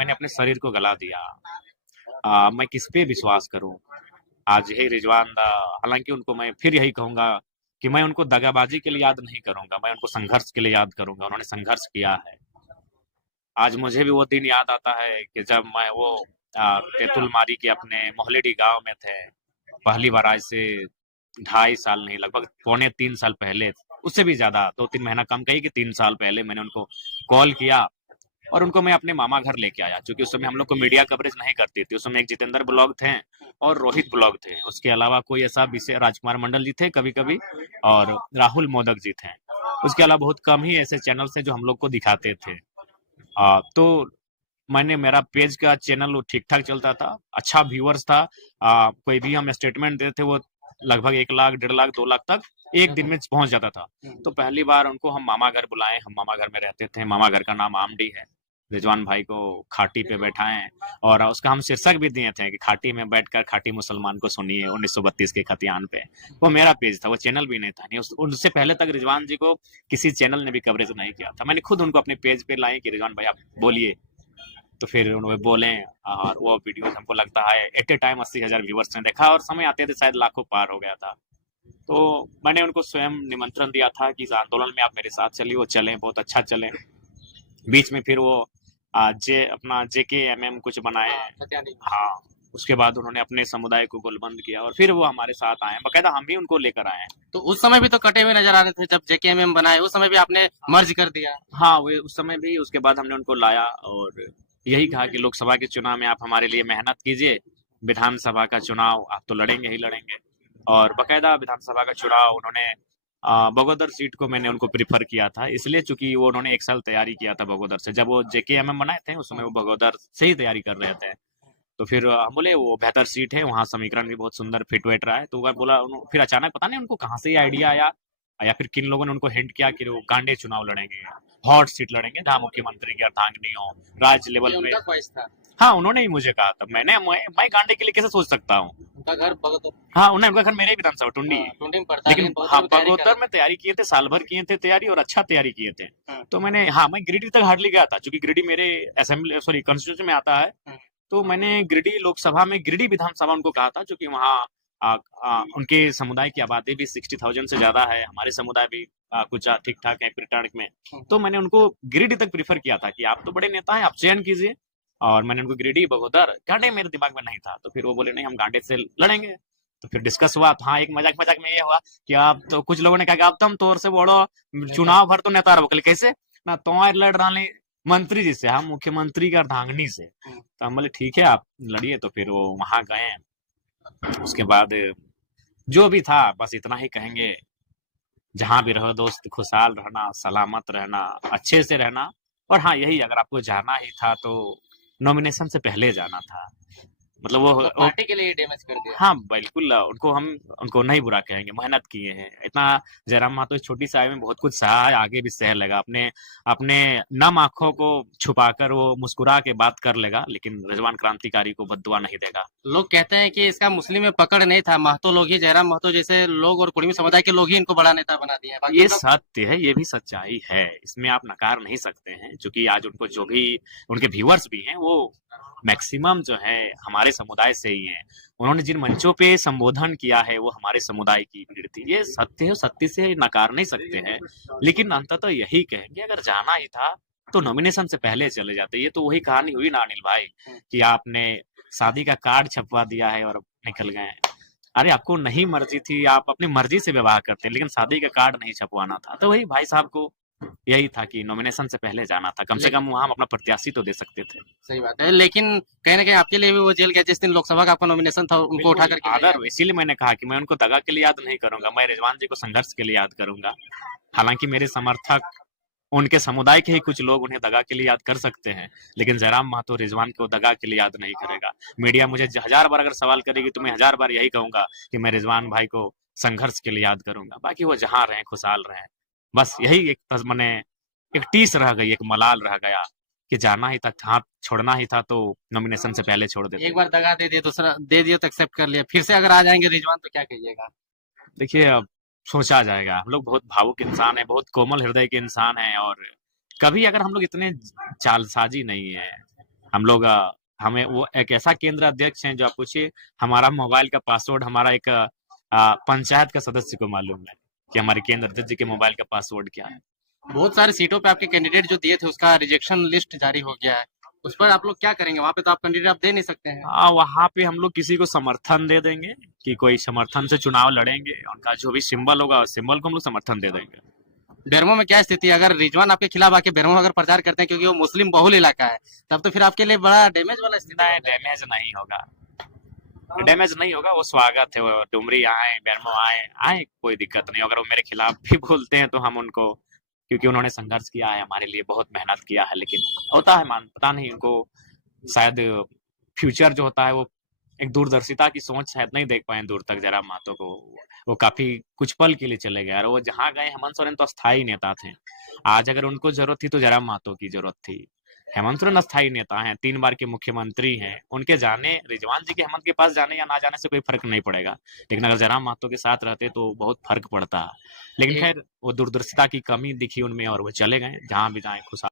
मैंने अपने शरीर को गला दिया। मैं किस पे विश्वास करूं? आज यही रिजवान दा, हालांकि उनको मैं फिर यही कहूंगा कि मैं उनको दगाबाजी के लिए याद नहीं करूंगा, मैं उनको संघर्ष के लिए याद करूंगा। उन्होंने संघर्ष किया है। आज मुझे भी वो दिन याद आता है कि जब मैं वो तेतुलमारी के अपने मोहलेडी गांव में थे। पहली बार आज से 2.5 साल नहीं, लगभग पौने 3 साल पहले, उससे भी ज्यादा, 2-3 महीना कम कही कि 3 साल पहले मैंने उनको कॉल किया और उनको मैं अपने मामा घर लेके आया। क्योंकि उस समय हम लोग को मीडिया कवरेज नहीं करती थी। उस समय एक जितेंद्र ब्लॉग थे और रोहित ब्लॉग थे। उसके अलावा कोई ऐसा विषय, राजकुमार मंडल जी थे कभी कभी, और राहुल मोदक जी थे। उसके अलावा बहुत कम ही ऐसे चैनल्स थे जो हम लोग को दिखाते थे। तो मैंने, मेरा पेज का चैनल वो ठीक ठाक चलता था, अच्छा व्यूअर्स था। कोई भी हम स्टेटमेंट देते थे वो लगभग 1 लाख, 1.5 लाख, 2 लाख तक एक दिन में पहुंच जाता था। तो पहली बार उनको हम मामा घर बुलाए। हम मामा घर में रहते थे। मामा घर का नाम आमडी है। रिजवान भाई को खाटी पे बैठाएं और उसका हम शीर्षक भी दिए थे कि खाटी में बैठकर खाटी मुसलमान को सुनिए 1932 के खतियान पे। वो मेरा पेज था, वो चैनल भी नहीं था। नहीं, उससे पहले तक रिजवान जी को किसी चैनल ने भी कवरेज नहीं किया था। मैंने खुद उनको अपने पेज पे लाए कि रिजवान भाई आप बोलिए। तो फिर उन्होंने बोले और वो वीडियो हमको लगता है एट ए टाइम 80,000 व्यूवर्स ने देखा और समय आते थे शायद लाखों पार हो गया था। तो मैंने उनको स्वयं निमंत्रण दिया था कि इस आंदोलन में आप मेरे साथ चलिए। वो चले, बहुत अच्छा चले। बीच में फिर वो अपना JKMM कुछ बनाए। हाँ, उसके बाद उन्होंने अपने समुदाय को गोलबंद किया और फिर वो हमारे साथ आए। बकायदा हम भी उनको लेकर आए। तो उस समय भी तो कटे हुए नजर आ रहे थे जब JKMM बनाए, उस समय भी आपने मर्ज कर दिया। हाँ, वो उस समय भी। उसके बाद हमने उनको लाया और यही कहा कि लोकसभा के चुनाव में आप हमारे लिए मेहनत कीजिए, विधानसभा का चुनाव आप तो लड़ेंगे ही लड़ेंगे। और बकायदा विधानसभा का चुनाव उन्होंने बगोदर सीट को मैंने उनको प्रीफर किया था, इसलिए चूंकि वो उन्होंने 1 साल तैयारी किया था बगोदर से। जब वो JKMM बनाए थे उस समय वो बगोदर से ही तैयारी कर रहे थे। तो फिर हम बोले वो बेहतर सीट है, वहाँ समीकरण भी बहुत सुंदर फिट वेट रहा है। तो वह बोला फिर अचानक पता नहीं उनको कहाँ से ये आइडिया आया या फिर किन लोगों ने उनको हिंट किया कि वो गांडे चुनाव लड़ेंगे, हॉट सीट लड़ेंगे जहाँ मुख्यमंत्री की अर्धांगिनी हो, राज्य लेवल पे। उनका ख्वाहिश था। हाँ, उन्होंने ही मुझे कहा था। मैं गांडे के लिए कैसे सोच सकता हूँ? उनका घर बगदर। हाँ, उनका घर मेरे ही विधानसभा टुंडी है। टुंडी में पड़ता है, लेकिन बहुत हाँ, लोग तैयारी कर बगोदर रहे में तैयारी किए थे, साल भर किए थे तैयारी और अच्छा तैयारी किए थे। हैं। तो मैंने, हाँ, मैं गिरिडीह तक हार्डली गया था क्योंकि गिरिडीह मेरे असेंबली, सॉरी, कॉन्स्टिट्यूशन में आता है। तो मैंने गिरिडीह लोकसभा में, गिरिडीह विधानसभा उनको कहा था क्योंकि वहाँ उनके समुदाय की आबादी भी 60,000 से ज्यादा है। हमारे समुदाय भी कुछ ठीक ठाक है रिटर्न में। तो मैंने उनको गिरिडीह तक प्रीफर किया था कि आप तो बड़े नेता हैं, आप चयन कीजिए। और मैंने उनको गिरिडीह, बगोदर, गांडे मेरे दिमाग में नहीं था। तो फिर वो बोले नहीं, हम गांडे से लड़ेंगे। तो फिर डिस्कस हुआ। तो हाँ, एक मजाक मजाक में ये हुआ कि आप तो, कुछ लोगों ने कहा कि आप तुम तोर से बड़ो चुनाव भर तो नेता रहो। कहले कैसे ना, तुम्हारे लड़ रहा मंत्री जी से, हम मुख्यमंत्री का अर्धांगिनी से। तो हम बोले ठीक है आप लड़िए। तो फिर वो वहां गए। उसके बाद जो भी था बस इतना ही कहेंगे, जहां भी रहो दोस्त, खुशहाल रहना, सलामत रहना, अच्छे से रहना। और हाँ, यही, अगर आपको जाना ही था तो नॉमिनेशन से पहले जाना था। मतलब तो वो पार्टी के लिए डैमेज कर दिया। हाँ, बिल्कुल। उनको नहीं बुरा कहेंगे, मेहनत किए हैं इतना। जयराम महतो इस छोटी सी आयु में बहुत कुछ सहा है, आगे भी सह लेगा। अपने अपने नम आंखों को छुपाकर वो मुस्कुरा के बात कर लेगा, लेकिन रिजवान क्रांतिकारी को बद्दुआ नहीं देगा। लोग कहते हैं कि इसका मुस्लिम में पकड़ नहीं था, महतो लोग ही, जयराम महतो जैसे लोग और कुर्मी समुदाय के लोग ही इनको बड़ा नेता बना दिया है। ये सत्य है, ये भी सच्चाई है, इसमें आप नकार नहीं सकते हैं। क्योंकि आज उनको जो भी उनके व्यूअर्स भी हैं वो मैक्सिमम जो है हमारे समुदाय से ही हैं। उन्होंने जिन मंचों पे संबोधन किया है वो हमारे समुदाय की भीड़ थी। ये सत्य है, सत्य से नकार नहीं सकते हैं। लेकिन अंततः यही कहेंगे, अगर जाना ही था तो नॉमिनेशन से पहले चले जाते। ये तो वही कहानी हुई ना अनिल भाई, कि आपने शादी का कार्ड छपवा दिया है और निकल गए। अरे आपको नहीं मर्जी थी, आप अपनी मर्जी से विवाह करते, लेकिन शादी का कार्ड नहीं छपवाना था। तो वही भाई साहब को यही था कि नॉमिनेशन से पहले जाना था, कम से कम वहां हम अपना प्रत्याशी तो दे सकते थे। सही बात है, लेकिन कहीं ना कहीं आपके लिए भी वो जेल गया जिस दिन लोकसभा का आपका नॉमिनेशन था, उनको उठा करके ले अगर गया। इसीलिए मैंने कहा कि मैं उनको दगा के लिए याद नहीं करूंगा, मैं रिजवान जी को संघर्ष के लिए याद करूंगा। हालांकि मेरे समर्थक, उनके समुदाय के ही कुछ लोग उन्हें दगा के लिए याद कर सकते हैं, लेकिन जयराम महतो रिजवान को दगा के लिए याद नहीं करेगा। मीडिया मुझे 1000 बार अगर सवाल करेगी तो मैं 1000 बार यही कहूंगा कि मैं रिजवान भाई को संघर्ष के लिए याद करूंगा। बाकी वो जहां रहे खुशहाल रहे। बस यही एक मैंने, एक टीस रह गई, एक मलाल रह गया कि जाना ही था, हाथ छोड़ना ही था तो नॉमिनेशन से पहले छोड़ देते। एक बार दगा दे दिया, दूसरा दे दिया तो एक्सेप्ट कर लिया, फिर से अगर आ जाएंगे रिजवान तो क्या कहिएगा। देखिए, अब सोचा जाएगा। हम लोग बहुत भावुक इंसान है, बहुत कोमल हृदय के इंसान हैं, और कभी अगर हम लोग इतने चालसाजी नहीं है। हम लोग हमें वो एक ऐसा केंद्र अध्यक्ष हैं जो आप पूछिए, हमारा मोबाइल का पासवर्ड हमारा एक पंचायत का सदस्य को मालूम है कि हमारे केंद्र अध्यक्ष जी के मोबाइल का पासवर्ड क्या है। बहुत सारे सीटों पे आपके कैंडिडेट जो दिए थे उसका रिजेक्शन लिस्ट जारी हो गया है, उस पर आप लोग क्या करेंगे? वहां पे तो आप कैंडिडेट आप दे नहीं सकते हैं। वहां पे हम लोग किसी को समर्थन दे देंगे कि कोई समर्थन से चुनाव लड़ेंगे, उनका जो भी सिंबल होगा उस सिंबल को हम लोग समर्थन दे देंगे। बेरमो में क्या स्थिति है? अगर रिजवान आपके खिलाफ आके बेरमो अगर प्रचार करते हैं, क्योंकि वो मुस्लिम बहुल इलाका है, तब तो फिर आपके लिए बड़ा डैमेज वाला स्थिति नहीं, है। डैमेज नहीं होगा, डैमेज नहीं होगा। वो स्वागत है, वो डुमरी आए, बेरमो आए आए, कोई दिक्कत नहीं। अगर वो मेरे खिलाफ भी बोलते हैं तो हम उनको, क्योंकि उन्होंने संघर्ष किया है हमारे लिए, बहुत मेहनत किया है, लेकिन होता है मान, पता नहीं उनको शायद फ्यूचर जो होता है वो एक दूरदर्शिता की सोच शायद नहीं देख पाए दूर तक जयराम महतो को। वो काफी कुछ पल के लिए चले गए और वो जहां गए, हेमंत सोरेन तो अस्थायी नेता थे। आज अगर उनको जरूरत थी तो जयराम महतो की जरूरत थी। हेमंत सोरेन अस्थायी नेता हैं, 3 बार के मुख्यमंत्री हैं, उनके जाने, रिजवान जी के हेमंत के पास जाने या ना जाने से कोई फर्क नहीं पड़ेगा, लेकिन अगर जयराम महतो के साथ रहते तो बहुत फर्क पड़ता। लेकिन एक खैर वो दूरदर्शिता की कमी दिखी उनमें और वो चले गए, जहां भी जाए खुश